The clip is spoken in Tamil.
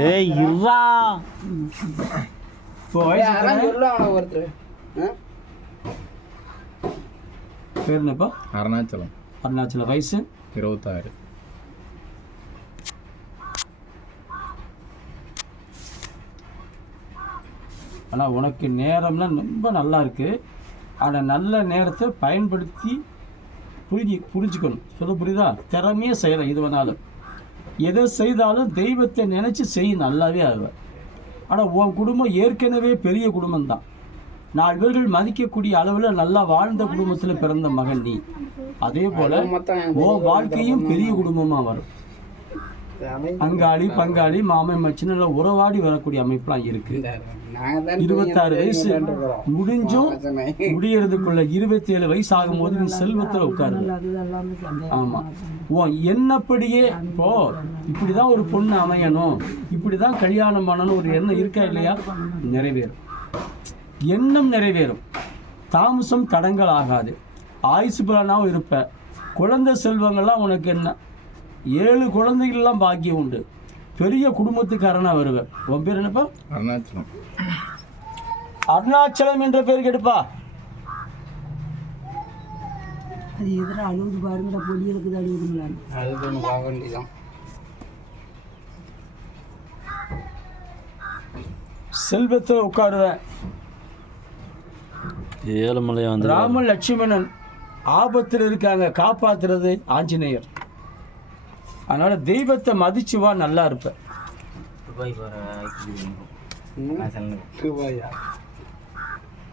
ஏய்? பேர் என்னப்பா அருணாச்சலம். அருணாச்சல வயசு? இருபத்தாறு. ஆனால் உனக்கு நேரம்லாம் ரொம்ப நல்லா இருக்கு. ஆனால் நல்ல நேரத்தை பயன்படுத்தி புரிஞ்சு புரிஞ்சுக்கணும். சொல்ல புரியுதா? திறமையாக செய்யலாம் இது வேணாலும். எதை செய்தாலும் தெய்வத்தை நினச்சி செய் நல்லாவே ஆகுவ. ஆனால் உன் குடும்பம் ஏற்கனவே பெரிய குடும்பம்தான். நாலு பேர்கள் மதிக்கக்கூடிய அளவில் நல்லா வாழ்ந்த குடும்பத்தில் பிறந்த மகன் நீ. அதே போல் உன் வாழ்க்கையும் பெரிய குடும்பமாக வரும். பங்காளி பங்காளி மாமன் மச்சின் நல்லா உறவாடி வரக்கூடிய அமைப்புலாம் இருக்கு. இருபத்தாறு வயசு. முடிஞ்சும். முடியறதுக்குள்ள இருபத்தி ஏழு வயசு ஆகும்போது நீ செல்வத்துல உட்காரு ஆமா. உன் என்னப்படியே இப்போ இப்படிதான் ஒரு பொண்ணு அமையணும். இப்படிதான் கல்யாணம் பண்ணணும். ஒரு எண்ணம் இருக்கா இல்லையா? நிறைவேறும். எண்ணம் நிறைவேறும். தாமசம் தடங்கள் ஆகாது ஆயுசு பலனாகவும் இருப்ப. குழந்தை செல்வங்கள்லாம் உனக்கு என்ன? ஏழு குழந்தைகள்லாம் பாக்கியம் உண்டு. பெரிய குடும்பத்துக்காரனா வருவேன் உன் பேர் என்னப்பா? அருணாச்சலம். அருணாச்சலம் என்ற பேர் கெடுப்பா அது எதிர அழுகுது ஒண்ணு பார்க்க வேண்டியதுதான். செல்வத்தில் உட்காருவேன் ஏழுமலை வந்து ராம லட்சுமணன் ஆபத்தில் இருக்காங்க காப்பாத்துறது ஆஞ்சநேயர். அதனால தெய்வத்தை மதிச்சு வா நல்லா இருப்ப ம். துபாயா?